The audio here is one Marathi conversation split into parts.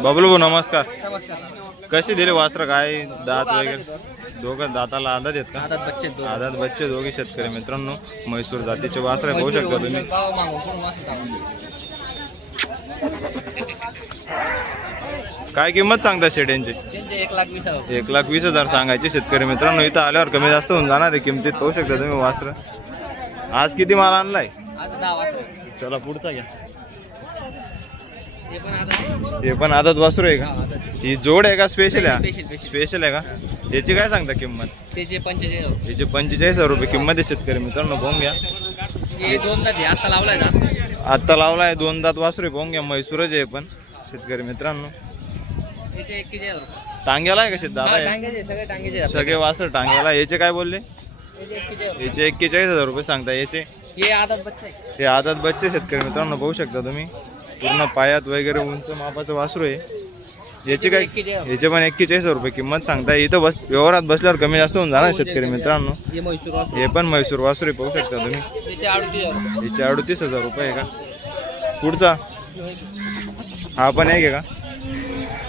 बबलू भाऊ नमस्कार. कशी दिली वासर? काय दात वगैरे? दोघं दाताला आदात आहेत का? आदात बच्चे दोघे शेतकरी मित्रांनो. म्हैसूर जातीचे वासर पाहू शकता तुम्ही. काय किंमत सांगता शेड्यांची? 1,20,000 सांगायचे शेतकरी मित्रांनो. इथं आल्यावर कमी जास्त होऊन जाणार आहे किमतीत. पाहू शकता तुम्ही वासर. आज किती माल आणलाय? चला पुढचा घ्या. हे पण आदत वासरू आहे का? ही जोड आहे का? स्पेशल आहे? स्पेशल आहे का? याची काय सांगता किंमत? त्याचे 45,000. याची 45,000 रुपये किंमत आहे शेतकरी मित्रांनो. पाहून घ्या. हे 2 दात आता लावलाय ना. आत्ता लावलाय. 2 दात वासरू आहे. पाहून घ्या. म्हैसूरच आहे पण शेतकरी मित्रांनो. याचे 21,000. टांग्याला आहे का शेत? दादा सगळे टांगेचे सगळे वासर टांग्याला. याचे काय बोलले? याचे 41,000 रुपये सांगता. याचे हे आदत बच्चे. हे आदत बच्चे शेतकरी मित्रांनो. पाहू शकता तुम्ही. पूर्ण पायात वगैरे उंच मापाचं वासरू आहे. याची काय? याचे पण 41,000 रुपये किंमत सांगता. इथं व्यवहारात बसल्यावर कमी जास्त होऊन जाणार शेतकरी मित्रांनो. हे पण म्हैसूर वासरू आहे. पाहू शकता तुम्ही. याचे 38,000 रुपये आहे का? पुढचा हा पण एक आहे का?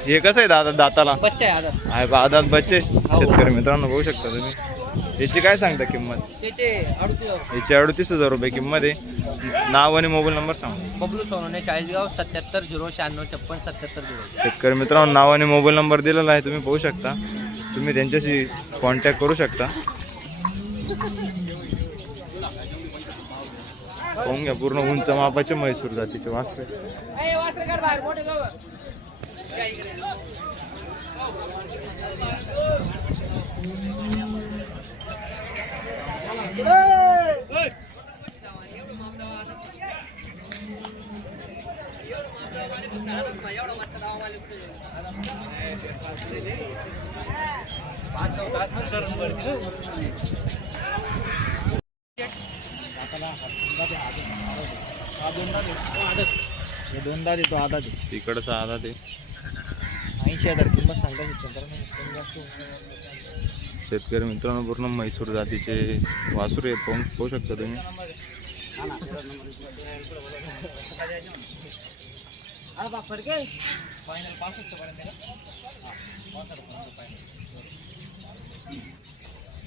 हे कसं आहे दादा? दाताला बच्चा आहे आदत. आदत बच्चे शेतकरी मित्रांनो. पाहू शकता तुम्ही. याची काय सांगता किंमत? त्याचे 38,000. याची 38,000 रुपये किंमत आहे. नाव आणि मोबाईल नंबर सांगा. बबलू सोनवणे, चाळीसगाव, 77 096 56 77 0. शेतकरी मित्रांनो नाव आणि मोबाईल नंबर दिलेला आहे. तुम्ही पाहू शकता. तुम्ही त्यांच्याशी कॉन्टॅक्ट करू शकता. पाहून घ्या. पूर्ण उंच मापाचे म्हैसूर जातीचे वासरे. दोनदा देतो आधा दे. तिकडचा आधा ते 80,000 किंमत सांगता. शेतकरी मित्रांनो पूर्ण म्हैसूर जातीचे वासरू आहेत. पाहू शकता तुम्ही.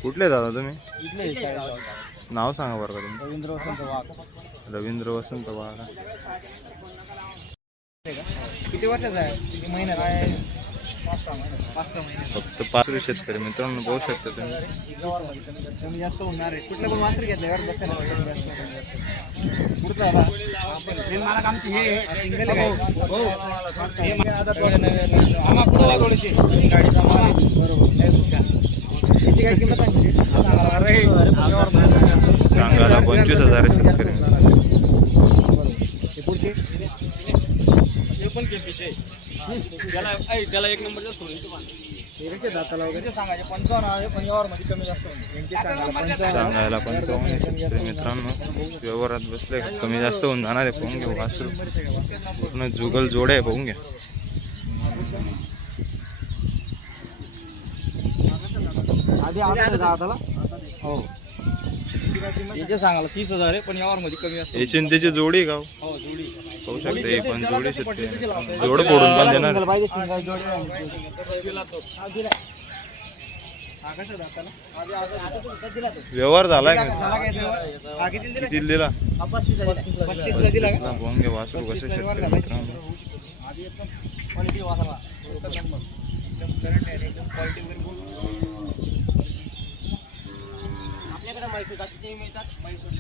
कुठले दादा तुम्ही? नाव सांगा बरं का तुम्ही. रवींद्र वसंत वाघ. किती वर्षाचा आहे? किती महिन्यात आहे? 5-6 महिने. फक्त 5 शेतकरी मित्रांनो. पाहू शकता तुम्ही. कमी जास्त होणार आहे. कुठलं पण वासर घेतलं पुढचा मला कामची हे सिंगल आहे. गाडीचा माल आहे. बरोबर. याची काय किंमत आहे? सांगायला 25,000 शेतकरी. पुढचे त्याला 1 नंबर दाताला वगैरे सांगायचे 55 आहे. पण यावर मध्ये कमी जास्त सांगायला 55 शेतकरी मित्रांनो. व्यवहारात बसले कमी जास्त होऊन जाणार आहे. पाहून घ्या वासरू. पूर्ण जुगल जोड आहे. पाहून घ्या. आधी दाताला हो. याचे सांगायला 30,000 आहे. पण यावर मध्ये कमी असते. याची त्याची जोडी गाव हो जोडी पाहू शकता. हे पण जोडी शेतकरी. जोड फोडून पण देणार. व्यवहार झालाय का? किती दिला? 35 दिला. पाहून घ्या वासरू कसं शेतकरी मित्रांनो. म्हैसूर जातीचे मिळतात. म्हैसूर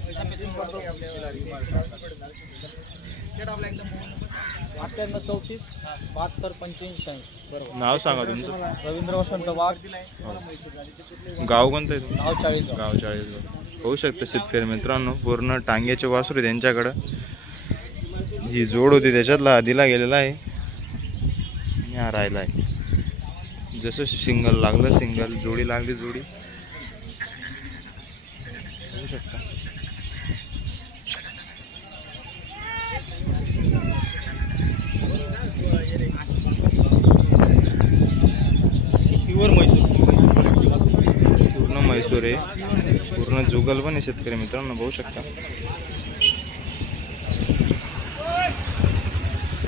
98 34 72 85. बरोबर. नाव सांगा तुमचं. रवींद्र वसंत वाघ. गाव कोणतं आहे तुमचं? गाव 40. गाव 40. होऊ शकतं शेतकरी मित्रांनो. पूर्ण टांग्याचे वासरू त्यांच्याकडं. ही जोड होती त्याच्यातला आधीला गेलेला आहे आणि हा राहिला आहे. जसं सिंगल लागलं सिंगल, जोडी लागली जोडी. होऊ शकता. प्युअर म्हैसूर. वासूर आहे, पूर्ण जुगल पण आहे शेतकरी मित्रांनो बघू शकता.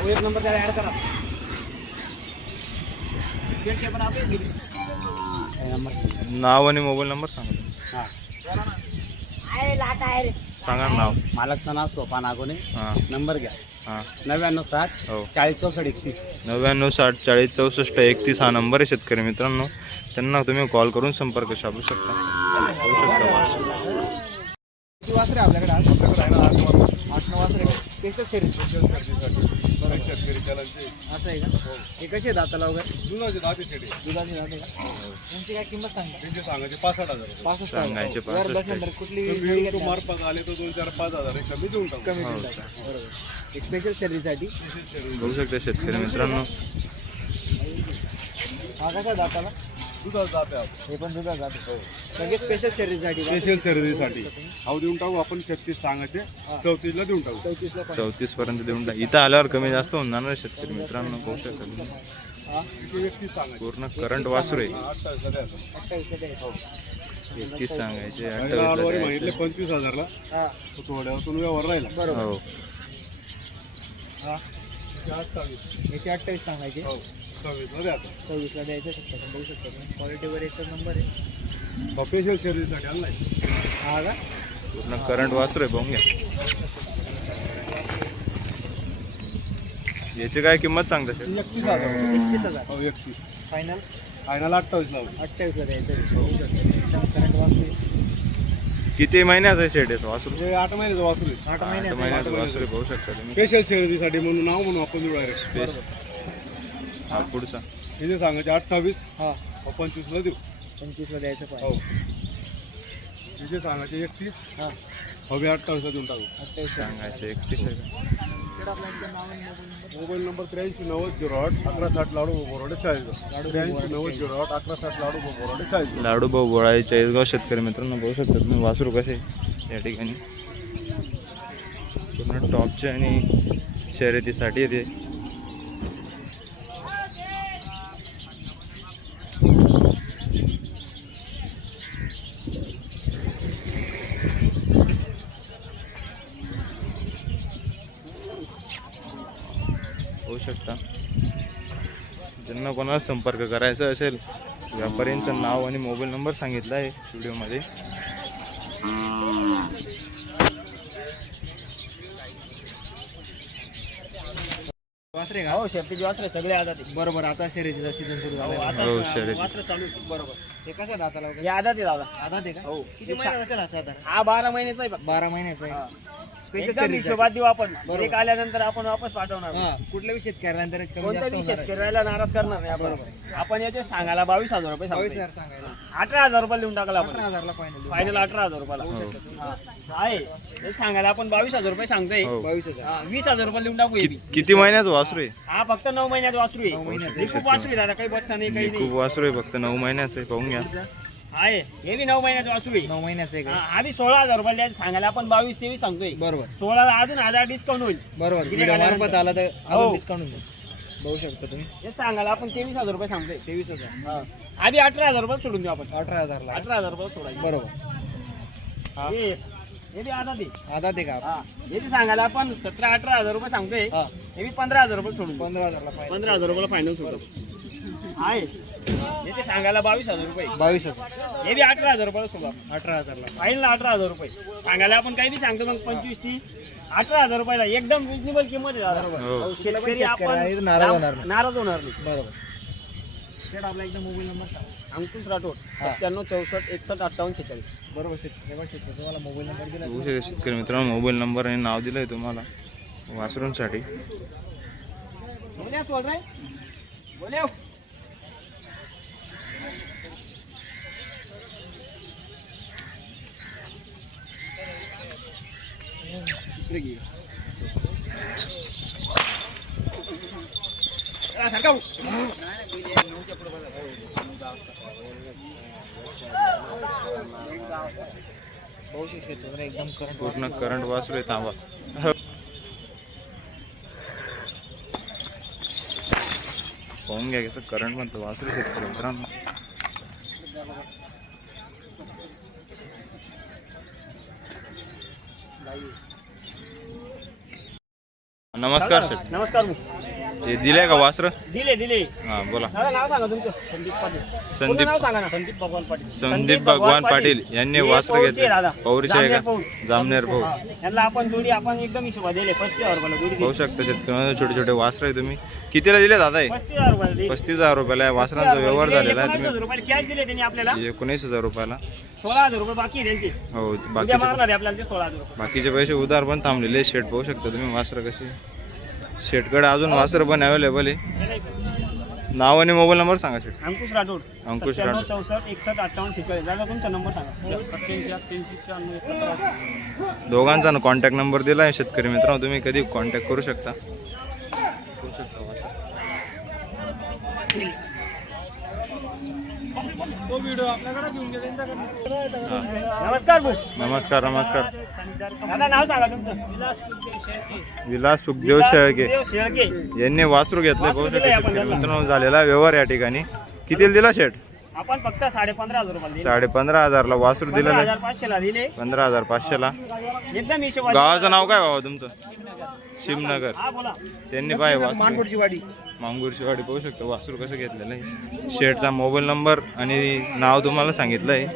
एक नंबर त्याला ऍड करा. नाव आणि मोबाईल नंबर सांगा. सांगा नाव. मालकचं नाव सोपा नागोने. हां नंबर घ्या. हां 9960 हो 4064 9960 4064 31 हा नंबर आहे शेतकरी मित्रांनो. त्यांना तुम्ही कॉल करून संपर्क साधू शकता. करू शकता वासरू. किती वासरे आपल्याकडे आज? आपल्याकडे आहे ना 8-9 वासरे. स्पेशल शरीर असं आहे का? हे कसे दाताला वगैरे? दुधाचे दाते शेडी दुधाचे दाते का? त्यांची काय किंमत सांगा? त्यांचे सांगायचे 65,000 65 सांगायचे वर 65. बसल्यानंतर कुठली रुपये गाडी घेतली? मार्फत आले तर 2-4-5,000 कमी देऊन टाकू. कमी देऊन टाका. बरोबर. एक स्पेशल शरीरसाठी बघू शकता शेतकरी मित्रांनो. हा कसा दाताला? दुधाचे दाते आपण हे पण दुधा जाते. लगेच स्पेशल शरीरसाठी स्पेशल शर्यतीसाठी अहो देऊन टाकू आपण 36 सांगायचे 34 ला देऊन टाकू. 34 ला 34 पर्यंत देऊन टाक. इथं आल्यावर कमी जास्त होणार ना शेतकरी मित्रांनो बघू शकता. हा इथे 31 सांगायचे पूर्ण करंट वासरू आहे. 28 ला द्यायचं. 28 ला हो. 31 सांगायचे पहिला 28 आडवारी ला मागितले द्यायचे. 25,000 ला हा तो थोड्यावरतून व्यवहार राहिला. बरोबर. हो हा ते 28 याचे 28 सांगायचे. हो 26 ला द्यायचं. 26 ला द्यायचं शकता. पण बघू शकता तुम्ही क्वालिटीवर एकच नंबर आहे. स्पेशल शर्यतीसाठी आणलाय. हा का? पूर्ण करंट वासरू आहे बघून घ्या. याची काय किंमत सांगता शेठ? 31,000 31,000 हो 31 फायनल फायनल 28 ला 28 ला द्यायचं. बघू शकता एकदम करंट वाजते. किती महिन्याचं आहे शेठ याचं वासरू? हे 8 महिन्याचं वासरू आहे. 8 आठ महिन्याचं आहे. महिन्याचं वासरू आहे बघू शकता तुम्ही. स्पेशल शर्यतीसाठी म्हणून नाव म्हणू आपण डायरेक्ट. बरोबर. हा पुढचा हे जे सांगायचे 28 हा 25 ला देऊ. 25 ला द्यायचं हो पाहिजे. हे जे सांगायचे 31 हा हवे 28 ला देऊन टाकू. 28 ला. सांगायचे 31 आहे. इकडं आपलं एकदा नाव आणि मोबाईल नंबर. मोबाईल नंबर 83 90 08 1160 लाडू बोराडे 40. 83 90 08 1160 लाडू बोराडे 40. लाडू भाऊ बोळाई चाळीसगाव शेतकरी मित्रांनो बघू शकता तुम्ही वासरू कसे या ठिकाणी पूर्ण टॉपचे आणि शर्यतीसाठी येते. होऊ शकता ज्यांना कोणाला संपर्क करायचा असेल व्यापाऱ्यांचं नाव आणि मोबाईल नंबर सांगितला आहे व्हिडिओमध्ये. वासरे का? हो शेपटीचे वासरे सगळे आदात आहे. बरोबर. आता शर्यतीचा सीझन सुरू झाला. आता हो, शर्यती. वासरं चालू आहे. बरोबर. हे कसं दाताला वगैरे? हे आदात आहे दादा. आधा ते का? हो. किती महिन्याचा असेल हा साधारण? हा 12 महिन्याचा आहे फक्त. 12 महिन्याचा आहे. स्पेशल एकदम शर्यतीसाठी. हिशोबात देऊ आपण. बरोबर. एक आल्यानंतर आपण वापस पाठवणार नाही. हा कुठल्या बी शेतकऱ्याला कमी कोणत्याही जास्त होणार आहे. शेतकऱ्याला नाराज करणार नाही आपण. बरोबर. आपण याचे सांगायला 22,000 रुपये 22,000 सांगतो. सांगायला. 18,000 रुपये देऊन टाकला आपण. 18,000 ला फायनल. फायनल 18,000 रुपयाला. हा. आहे हे सांगायला आपण 22,000 रुपये सांगतोय. हो 22,000. हा, 20,000 रुपये देऊन टाकू हे बी. किती महिन्याचं वासरू आहे? हा फक्त 9 महिन्यात वासरू 9 महिन्याचं आहे. हे खूप वासरू आहे दादा. काही बसता नाही काही खूप नाही. वासरू आहे फक्त 9 महिन्याचं आहे पाहून घ्या. आहे हे बी 9 महिन्यात वासरू आहे. 9 महिन्याचं आहे हा, का? आधी 16,000 रुपये द्यायचे सांगायला आपण 22-23 सांगतोय. बरोबर. 16ला अजून 1000 डिस्काउंट होईल. बरोबर. गिऱ्हाईक व्हिडिओ आल्यानंतर. मार्फत आला तर हो. अजून डिस्काउंट होईल. बघू शकता तुम्ही. हे सांगायला आपण 23,000 रुपये सांगतोय. 23,000. हा. आधी 18,000 रुपये सोडून देऊ आपण. 18,000 ला. 18,000 रुपये सोडायचे. बरोबर. हा हे बी आता दे. आधा ते का? हा हे बी सांगायला आपण 17-18,000 रुपये सांगतोय. हा हे बी 15,000 रुपये सोडून देऊ. 15,000 ला फायनल. 15,000 रुपयाला फायनल सोडतो. आहे याचे सांगायला 22,000 रुपये. 22,000. हे बी 18,000 रुपयाला सोडू आपण. 18,000 ला. फायनल 18,000 रुपये सांगायला आपण काही बी सांगतो मग 25-30 18,000 रुपयाला एकदम रिजनेबल किंमत आहे दादा. बरोबर. हो. अहो, शेतकरी शेतकरी आपण आहे, नाराज होणार नाही. नाराज होणार नाही. बरोबर. शेट आपला एकदा मोबाईल नंबर सांगा. अंकुश राठोड हा. 97 64 61 58 46. बरोबर. शेट तुम्हाला मोबाईल नंबर दिला. बघू शकता शेतकरी मित्रांनो मोबाईल नंबर आणि नाव दिलं आहे तुम्हाला वासरूंसाठी. बोल्या बोल रे बोल्या. इकडे घे. सरका. बघू शकता एकदम करंट. पूर्ण करंट वासरू आहे थांबा. पाहून घ्या कसं करंट म्हणतो वासरू शेतकरी मित्रांनो. नमस्कार शेठ. नमस्कार भाऊ. हे दिले का वासर? दिले हा बोला. दादा नाव सांगा तुमचं. संदीप पाटील. संदीप- पूर्ण नाव सांगा ना. संदीप भगवान पाटील. संदीप भगवान पाटील यांनी हे वासर पौरचे घेतले. दादा. पौरचे आहे जामनेर का? पौर. जामनेर भाऊ. हा. यांना आपण जोडी आपण एकदम हिशोबा दिले 35,000 रुपयाला जोडी पाहू दिली. शकता शेतकरी छोटे छोटे वासर आहे. तुम्ही कितीला दिले दादा? हे 35,000 रुपयाला दिली. 35,000 रुपयाला या वासरांचा व्यवहार झालेला आहे. 19,000 रुपयाला कॅश दिले त्यांनी आपल्याला. 19,000 रुपयाला. 16,000 रुपये बाकी आहे त्यांचे. हो उद्या बाकीचे मारणार आहे आपल्याला ते 16,000 रुपये. बाकीचे पैसे उधार पण थांबलेले शेट. पाहू शकता तुम्ही वासर कसे. शेटकडे अजून वासर पण अवेलेबल आहे. हे नाही. नाव आणि मोबाईल नंबर सांगा शेट. अंकुश राठोड. अंकुश 97 राठोड. 64 61 58 46. दादा तुमचा नंबर सांगा. 87 88 96 दोघांचा कॉन्टॅक्ट नंबर दिला आहे शेतकरी मित्रांनो. तुम्ही कधी कॉन्टॅक्ट करू शकता. करू शकता वासर. नमस्कार भाऊ. नमस्कार नमस्कार. दादा नाव सांगा तुमचं. विलास सुखदेव शेळके देव शेळके. यांनी वासरू घेतले. वासरू पाहू दिलंय शकता आपण शेतकरी त्यांना. मित्रांनो. झालेला व्यवहार या ठिकाणी. कितीला दिला शेट? आपण फक्त 15,500 रुपयाला दिले. 15,500ला वासरू दिलेलं आहे. 15,500 ला दिले. 15,500ला. एकदम हिशोबाने. गावाचं नाव काय बाबा तुमचं? शिमनगर. हा बोला. त्यांनी पाय वासरू मानकोटची वाडी. मांगूरची वाडी. पाहू शकता वासरू कसं घेतलेलं आहे. शेटचा मोबाईल नंबर आणि नाव तुम्हाला सांगितलं आहे.